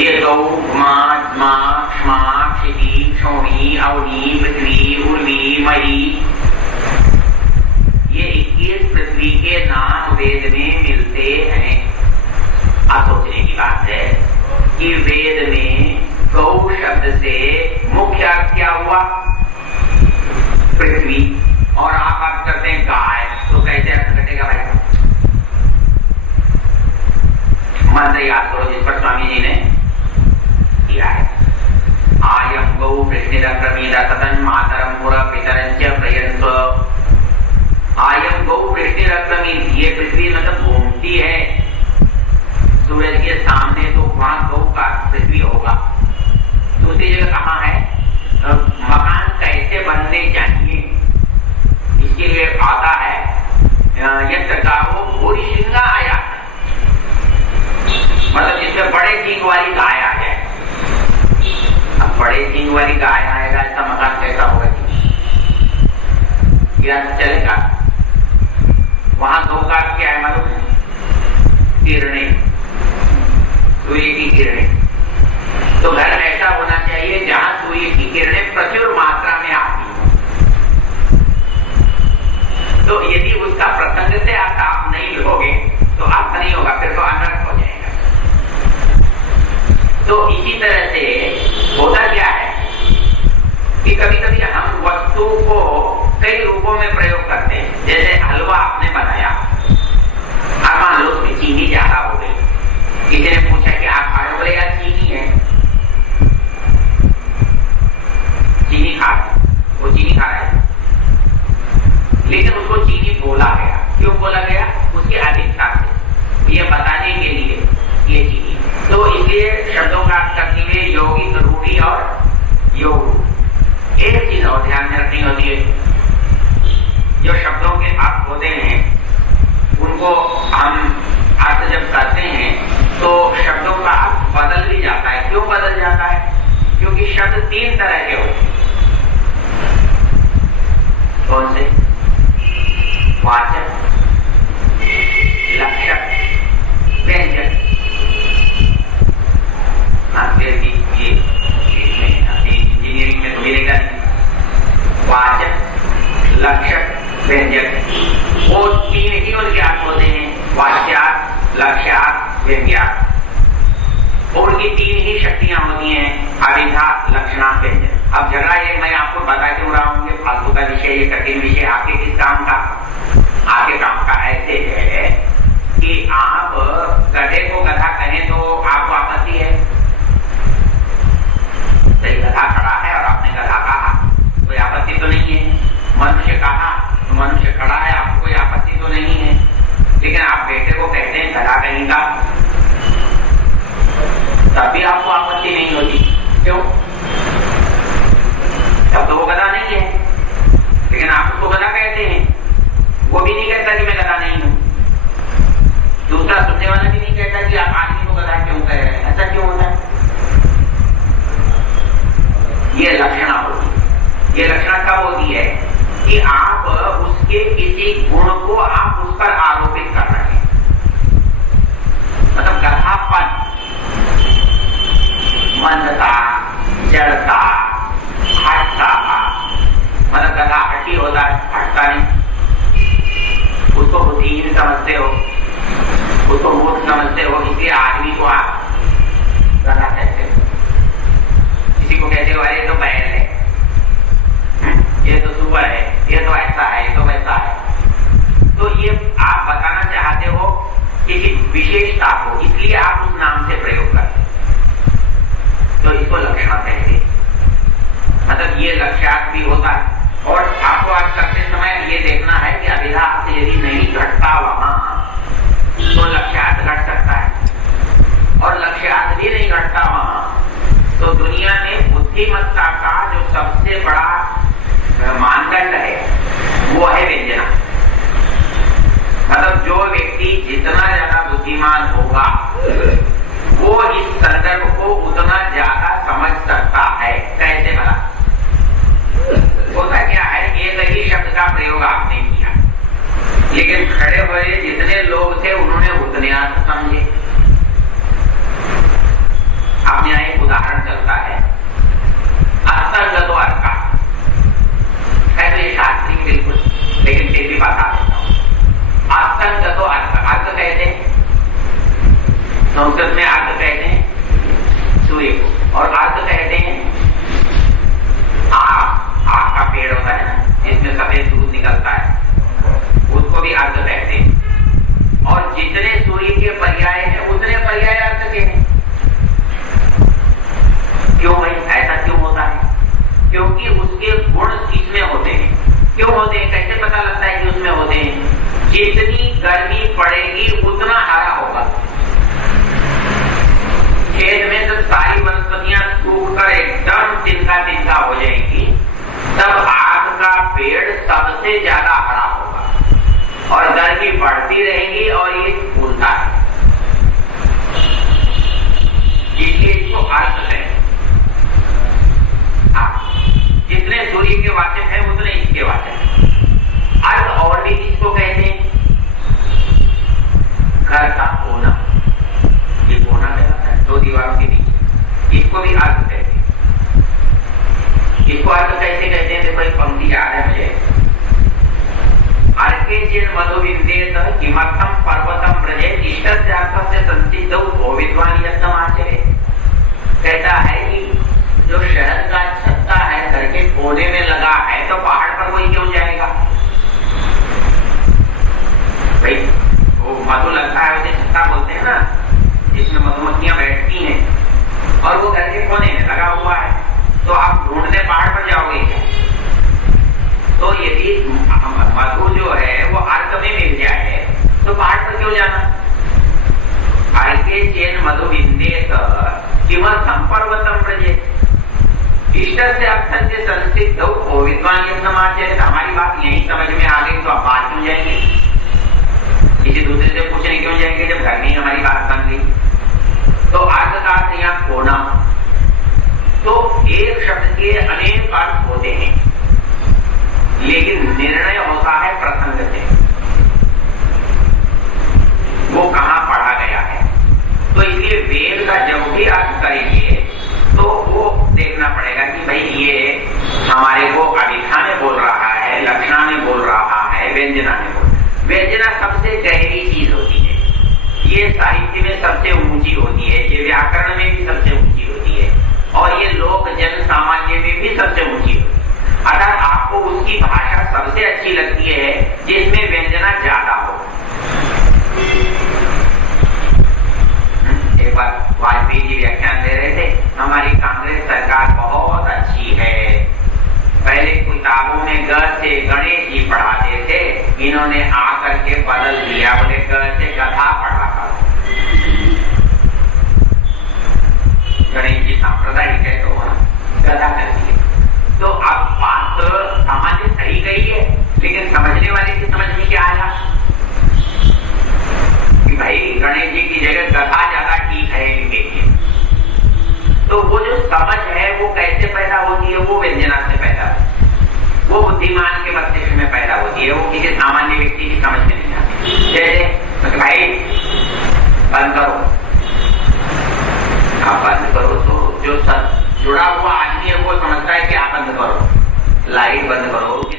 ये गौ मा मा क्ष्मा क्षिति क्षोणी अवनी पृथ्वी उर्वी मही, ये 21 पृथ्वी के नाम वेद में मिलते हैं। अब सोचने की बात है कि वेद में गौ शब्द से मुख्य अर्थ क्या हुआ? पृथ्वी। और आप बात करते हैं गाय, तो कैसे अर्थ घटेगा भाई? मंत्र याद करो जिस पर स्वामी जी ने किया है। आयम गौ कृष्णिरक्रमीद सतन मातरम पुर पितरंच प्रयंस्व। आयम गौ कृष्णिरक्रमीद, ये पृथ्वी मतलब घूमती है सूरज के सामने, तो वहां गौ का पृथ्वी होगा। दूसरी जगह कहां है? मकान कैसे बनने चाहिए इसके लिए आता है यत्र गावो भूरि सिंगा आया, मतलब जिसमें बड़े सींग वाली गाय आ जाए। अब बड़े सींग वाली गाय आएगा, इसका मकान कैसा होगा? क्या चलेगा? वहां गौ का क्या है मालूम? किरणें, सूर्य की किरणें। तो घर ऐसा होना चाहिए जहां सूर्य की किरणें प्रचुर मात्रा में आती हो। तो यदि उसका प्रसंग से आप नहीं लोगे तो आप नहीं होगा, फिर तो अनर्थ हो जाएगा। तो इसी तरह से होता क्या है कि कभी कभी हम वस्तु को कई रूपों में प्रयोग करते हैं। जैसे हलवा आपने बनाया, अब मान लो उसमें चीनी ज्यादा हो गई, किसी ने पूछा कि आप खा रहे हो? बोले यार चीनी है, चीनी खा रहे, वो चीनी खा रहा है, लेकिन उसको चीनी बोला गया। क्यों बोला गया? उसकी अधिकता से, ये बताने के लिए ये चीनी। तो इसलिए शब्दों का अर्थ करने में यौगिक, रूढ़ी और योग। एक चीज और ध्यान में रखनी होती है, जो शब्दों के अर्थ होते हैं उनको हम अर्थ जब करते हैं तो शब्दों का अर्थ बदल भी जाता है। क्यों बदल जाता है? क्योंकि शब्द 3 तरह के होते हैं। कौन से? वाचक, लक्षक, व्यंजक। इंजीनियरिंग में तो मिलेगा वाचक, लक्षक, व्यंजक। वो 3 ही उनके अर्थ होते हैं, वाच्यार्थ, लक्ष्यार्थ, व्यंग्यार्थ। और उनकी 3 ही शक्तियां होती हैं, अभिधा, लक्षणा, व्यंजन। अब झगड़ा ये मैं आपको बता क्यों रहा हूँ, फालतू का विषय, ये कठिन विषय आपके किस काम का? आपके काम का ऐसे है कि आप गधे को गधा कहें तो आपको आपत्ति है। सही, गधा खड़ा है और आपने गधा कहा, कोई आपत्ति तो नहीं है। मनुष्य कहा तो मनुष्य खड़ा है, आपको कोई आपत्ति तो नहीं है। लेकिन आप बेटे को कहते हैं गधा कहीं का, तभी आपको आपत्ति नहीं होती। क्यों? तब तो वो गधा नहीं है, लेकिन आप उसको गधा कहते हैं। वो भी नहीं कहता कि मैं गधा नहीं हूं, दूसरा सुनने वाला भी नहीं कहता कि आप आदमी को गधा क्यों कह रहे हैं। ऐसा क्यों होता है? ये लक्षणा होती है। ये लक्षणा कब होती है? कि आप उसके किसी गुण को आप उस पर आरोपित कर रहे हैं। मतलब गधापन, मंदता, जड़ता, हटता, मतलब गधा हट्टी होता है, हटता नहीं। उसको बुद्धिहीन समझते हो, उसको मूर्ख समझते हो, इसलिए आदमी को आप गधा कहते हो। किसी को कहते हो अरे तो बैल है, ये तो सुअर है, ये तो ऐसा है, ये तो वैसा है। तो ये आप बताना चाहते हो किसी विशेषता को, इसलिए आप उस नाम से प्रयोग करते हो। तो इसको लक्षण कहते हैं। मतलब ये लक्ष्यार्थ भी होता है। और आपको आज करते समय ये देखना है कि अभिधा से यदि नहीं घटता वहां तो लक्ष्यार्थ घट सकता है, और लक्ष्यार्थ भी नहीं घटता वहां तो दुनिया में बुद्धिमत्ता का जो सबसे बड़ा मानदंड है वो है व्यंजना। मतलब जो व्यक्ति जितना ज्यादा बुद्धिमान होगा वो इस संदर्भ को उतना ज्यादा समझ सकता है। कैसे भला? होता क्या है, एक ही शब्द का प्रयोग आपने किया, लेकिन खड़े हुए जितने लोग थे उन्होंने उतने अर्थ समझे। अब पड़ेगी उतना हरा होगा। खेत में जब सारी वनस्पतियां सूख कर एकदम तिनका तिनका हो जाएंगी, तब आग का पेड़ सबसे ज्यादा हरा होगा और गर्मी बढ़ती रहेगी और ये फूलता है। इसलिए इसको अर्थ है। जितने सूर्य के वाचक है उतने इसके वाचक है। अर्थ और भी इसको कहते हैं, घर का कोना, ये कोना कहलाता है, दो दीवारों के बीच, इसको भी अर्थ कहते हैं। इसको अर्थ कैसे कहते हैं? देखो एक पंक्ति याद है मुझे, अर्के चिन मधुविंदेत किमर्थम पर्वतम व्रजेत इष्टस्य अर्थस्य संसिद्धौ को विद्वान यत्नम आचरेत्। कहता है कि जो शहर का छत्ता है घर के कोने में लगा है तो पहाड़ पर कोई क्यों जाएगा भाई? वो मधु लगता है, उसे छत्ता बोलते हैं ना, जिसमें मधुमक्खियां बैठती हैं, और वो घर के कोने में लगा हुआ है, तो आप ढूंढने पहाड़ पर जाओगे क्या? तो यदि मधु जो है वो अर्क में मिल जाए तो पहाड़ पर क्यों जाना? अर्के चेन मधु विंदेत किमर्थम पर्वतम व्रजेत इष्टस्य अर्थस्य संसिद्धौ को विद्वान यत्नम आचरेत्। हमारी बात यही समझ में आ गई तो आप बात क्यों जाएंगे? किसी दूसरे से पूछने क्यों जाएंगे जब घर में ही हमारी बात बन गई? तो अर्थ का अर्थ यहाँ कोना। तो एक शब्द के अनेक अर्थ होते हैं, लेकिन निर्णय होता है प्रसंग से, वो कहां पढ़ा गया है। तो इसलिए वेद का जब भी अर्थ करेंगे तो वो देखना पड़ेगा कि भाई ये हमारे को अभिधा में बोल रहा है, लक्षणा में बोल रहा है, व्यंजना में बोल। व्यंजना सबसे गहरी चीज होती है, ये साहित्य में सबसे ऊंची होती है, ये व्याकरण में भी सबसे ऊंची होती है, और ये लोक जन सामान्य में भी सबसे ऊंची होती है। अर्थात आपको उसकी भाषा सबसे अच्छी लगती है जिसमें व्यंजना ज्यादा हो। एक बार वाजपेयी जी व्याख्यान दे रहे थे, हमारी कांग्रेस सरकार बहुत अच्छी है, पहले किताबों में ग से गणेश जी पढ़ाते थे, इन्होंने आकर के बदल दिया, बोले ग से गधा पढ़ा था। गणेश जी सांप्रदायिक है तो गधा कर दिए। तो अब बात सामान्य सही गई है, लेकिन समझने वाले की समझ में क्या आया कि भाई गणेश जी की जगह गधा ज्यादा ठीक है इनके लिए। तो वो जो समझ है वो कैसे पैदा होती है? वो व्यंजना से पैदा होती है, वो बुद्धिमान के मस्तिष्क में पैदा होती है, वो किसी सामान्य व्यक्ति की समझ में नहीं आती। जैसे भाई बंद करो, आप बंद करो, तो जो जुड़ा हुआ आदमी है वो समझता है कि आप बंद करो, लाइट बंद करो,